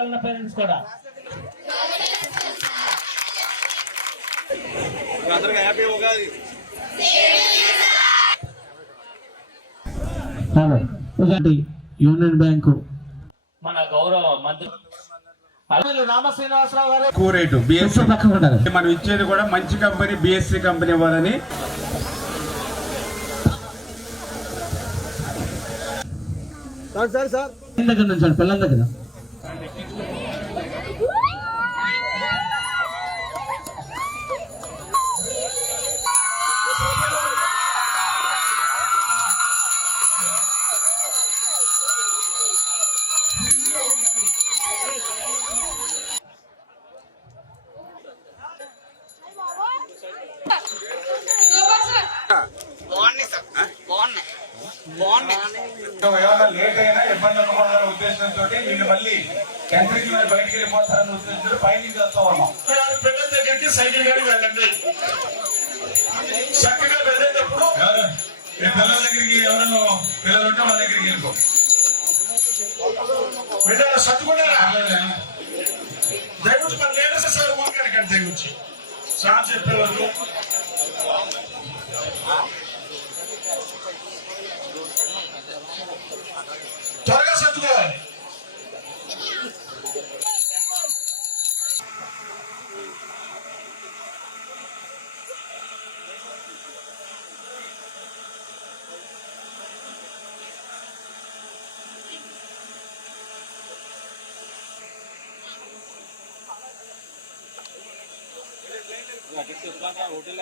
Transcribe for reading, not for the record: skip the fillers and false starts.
పిల్లల పేరెంట్స్ కూడా union bank మన గౌరవ మంత్రి రామ శ్రీనివాసరావు గారు కూరేటు బిఎస్సి మనం ఇచ్చేది కూడా మంచి కంపెనీ బిఎస్సి కంపెనీ ఇవ్వాలని దగ్గర నుంచి పిల్లల దగ్గర లేట్ అయినా ఇబ్బంది అనుకోవాలనే ఉద్దేశంతో వీళ్ళు మళ్ళీ కంట్రీకి బయటికి వెళ్ళిపోతారనే ఉద్దేశంతో పైన చేస్తా ఉన్నాం. పిల్లల దగ్గరికి సైకిల్ గాడి వెళ్ళండి. చక్కగా వెళ్ళేటప్పుడు పిల్లల దగ్గరికి ఎవరన్నా పిల్లలు ఉంటే వాళ్ళ దగ్గరికి వెళ్ళిపో. వీళ్ళ సత్తుకున్నారా దయవుచ్చి మన లేడీస్ సార్ ఊరికాడికి దయవుచ్చి సార్ చెప్పేవాళ్ళు త్వరగా సర్దుకోవాలి. होटल